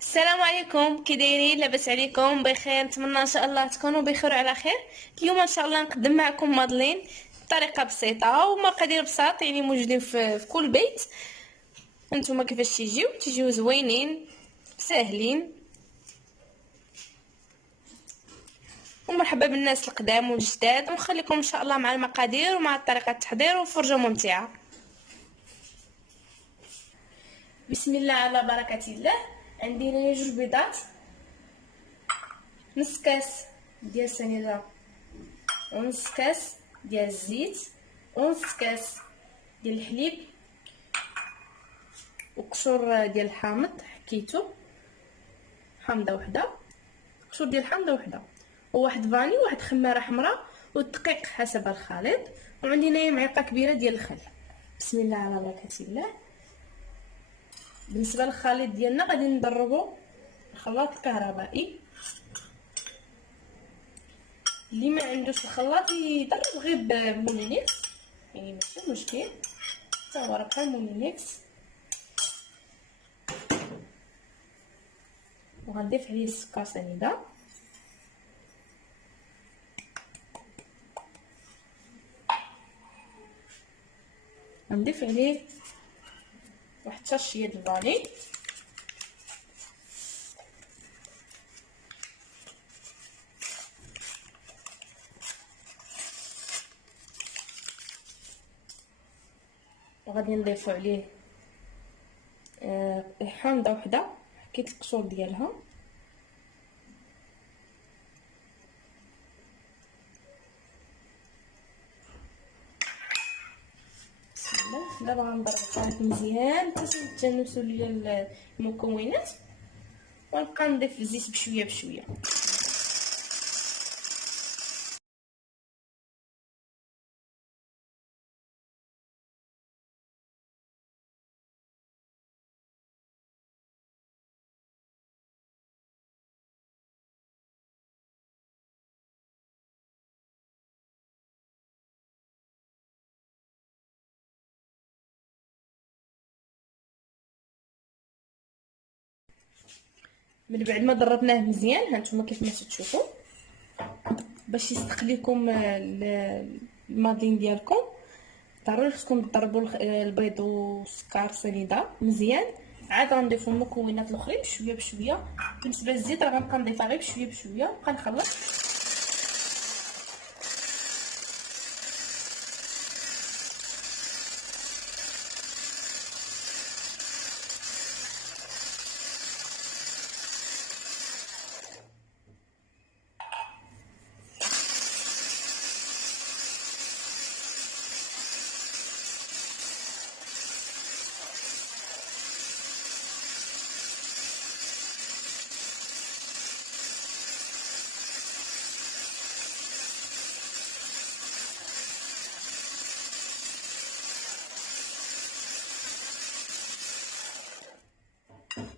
السلام عليكم، كي دايرين؟ لاباس عليكم؟ بخير؟ نتمنى ان شاء الله تكونوا بخير وعلى خير. اليوم ان شاء الله نقدم معكم مادلين بطريقه بسيطه ومقادير بساط، يعني موجودين في كل بيت. انتما كيفاش تيجيو زوينين ساهلين. ومرحبا بالناس القدام والجداد، ونخليكم ان شاء الله مع المقادير ومع طريقه التحضير وفرجه ممتعه. بسم الله على بركه الله. عندي هنا جوج بيضات، نص كاس ديال سنيده، ونص كاس ديال الزيت، ونص كاس ديال الحليب، وقشور ديال الحامض حكيتو، حامضه وحده، قشور ديال الحامضه وحده، وواحد فاني، وواحد خماره حمراء، والدقيق حسب الخليط. وعندي هنايا معلقه كبيره ديال الخل. بسم الله على بركه الله. بالنسبه للخليط ديالنا غادي نضربو الخلاط الكهربائي. اللي ما عندوش الخلاط يضرب غير بمولينيكس، يعني ماشي مشكل، حتى هو راه بحال مولينيكس. وغنضيف عليه السكر سنيده، غنضيف عليه واحد الشاشيه د الفاني، وغادي نضيفو عليه حامضه وحده حكيت القشور ديالها. بسم الله. دابا غنضرب الخليط مزيان حتى يتجانسوا ليا المكونات، ونبقى نضيف الزيت بشويه بشويه. من بعد ما ضربناه مزيان، هانتوما كيف ما تشوفوا، باش يستقليكم المادلين ديالكم ضروري خصكم تضربوا البيض والسكر سنيده مزيان. عاد غنضيفوا المكونات الاخرين بشويه بشويه. بالنسبه للزيت راه غنبقى نضيفها غير بشويه بشويه، نبقى نخلط.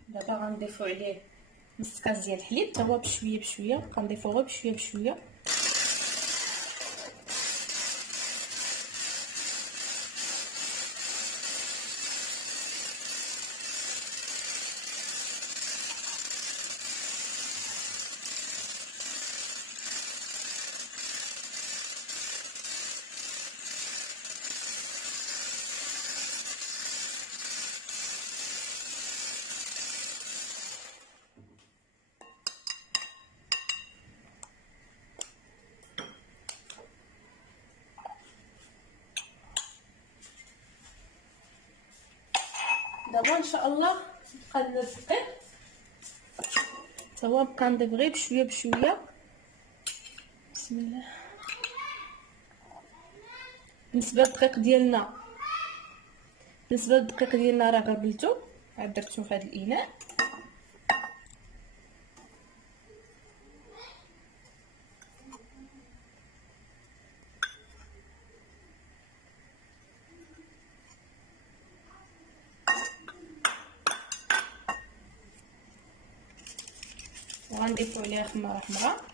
دابا غنضيفوا عليه نص كاس ديال الحليب، حتى هو بشويه بشويه، غنضيفوه غير بشويه بشويه. دابا ان شاء الله نبقى الدقيق حتى هو نبقى نضيف غير بشويه بشويه. بسم الله. بالنسبه للدقيق ديالنا راه غربلته، عاد درتو في هذا الاناء. وغنضيفو عليه خماره حمراء،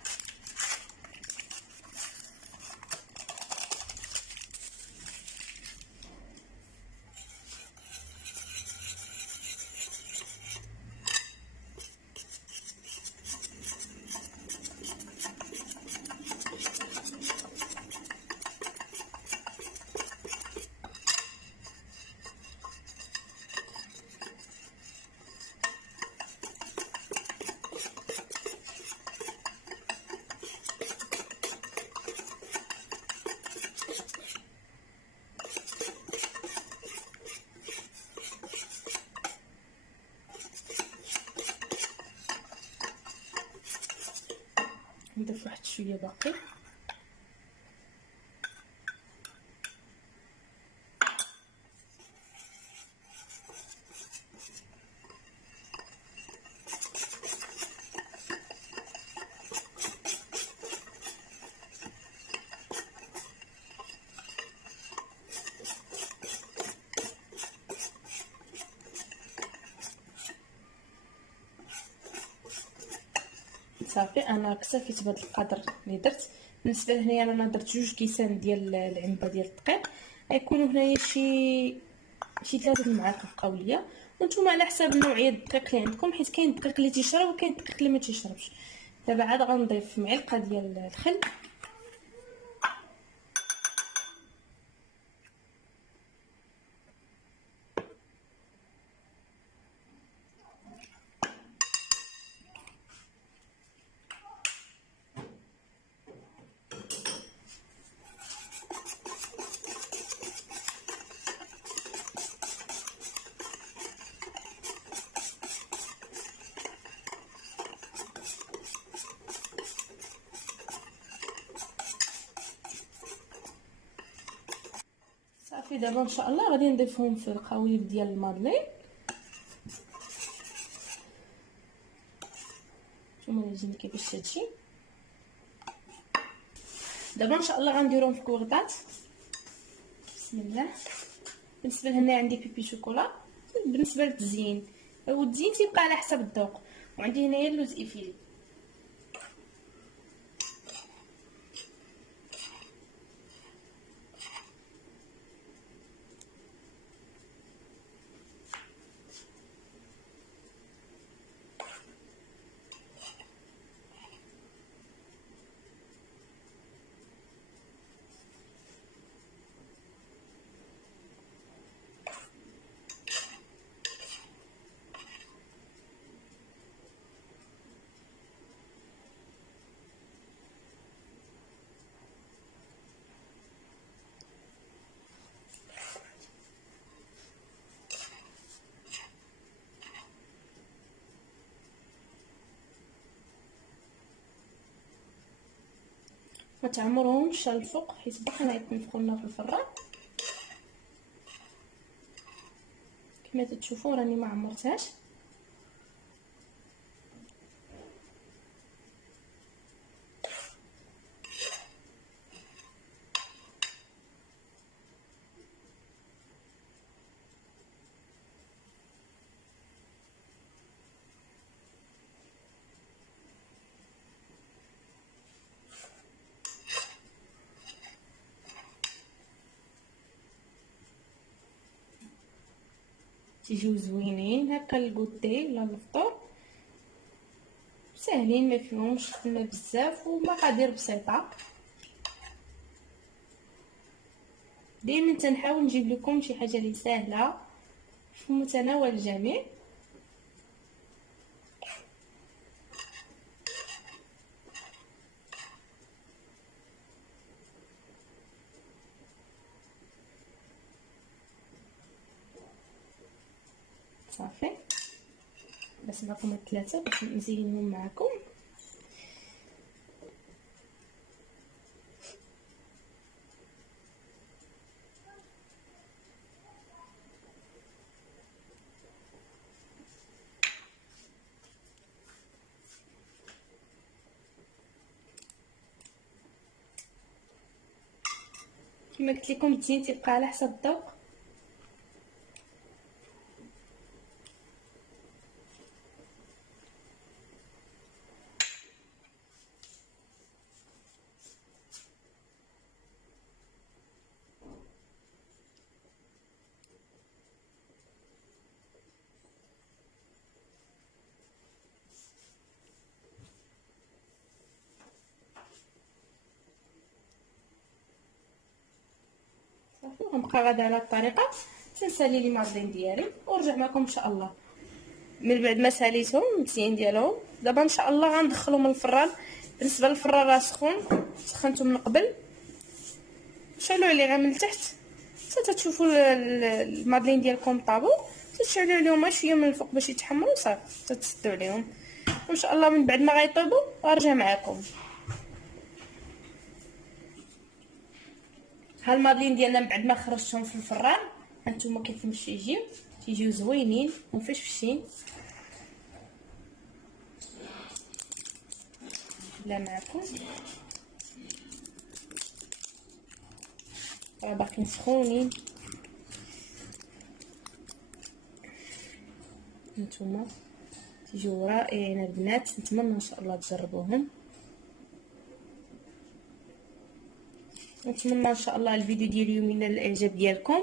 نضيف واحد شويه باقي. صافي انا اكتفيت بهذا القدر اللي درت. بالنسبه لهنايا انا درت 2 كيسان ديال العنبه ديال الدقيق، غيكونوا هنايا شي 3 المعالق بقاو ليا، وانتم على حساب نوعيه الدقيق اللي عندكم، حيت كاين الدقيق اللي تيشرب وكاين الدقيق اللي ما تيشربش. دابا عاد غنضيف معلقه ديال الخل، صافي. دابا ان شاء الله غادي نضيفهم في القوالب ديال المادلين. نتوما يجيني كيفاش هادشي. دابا ان شاء الله غنديرهم في كوغطات. بسم الله. بالنسبه لهنا عندي بيبي شوكولا. بالنسبه للتزيين، والتزيين تيبقى على حسب الذوق. وعندي هنايا اللوز ايفيلي. ما تعمرهمش الفوق حيت باقي غيتنفخوا لنا في الفران. كما تشوفوا راني ما عمرتهاش. تيجيو زوينين هكا الكوتي ولا الفطور، ساهلين ما فيهمش خدمه بزاف ومقادير بسيطه. دائما تنحاول نجيب لكم شي حاجه اللي سهله في متناول الجميع. صافي. بس معكم الثلاثه باش نزينهم معكم. كما قلت لكم التزيين تيبقى على حسب الذوق. صافي. غنبقى غادا على الطريقه تنسالي لي ماردين ديالي ونرجع معكم ان شاء الله من بعد ما ساليتهم مزيان ديالهم. دابا ان شاء الله غندخلهم للفران. بالنسبه للفران راه سخون، سخنته من قبل. شعلوا عليه غير من التحت حتى تشوفوا المادلين ديالكم طابو، تشعلوا عليهم شويه من الفوق باش يتحمروا صافي تتسدوا عليهم. وان شاء الله من بعد ما غيطيبوا غنرجع معكم. ها المادلين ديالنا من بعد ما خرجتهم في الفران، هانتوما كيفاش تيجيو زوينين ومفشفشين. لا معكم راه باقيين سخونين. هانتوما تيجيو رائعين البنات، نتمنى ان شاء الله تجربوهم. نتمنى ان شاء الله الفيديو ديال اليوم ينال الاعجاب ديالكم،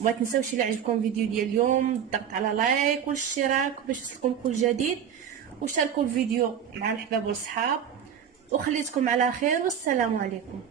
وما تنساوش الا عجبكم الفيديو ديال اليوم الضغط على لايك والاشتراك باش يوصلكم كل جديد، وشاركوا الفيديو مع الحباب والصحاب، وخليتكم على خير والسلام عليكم.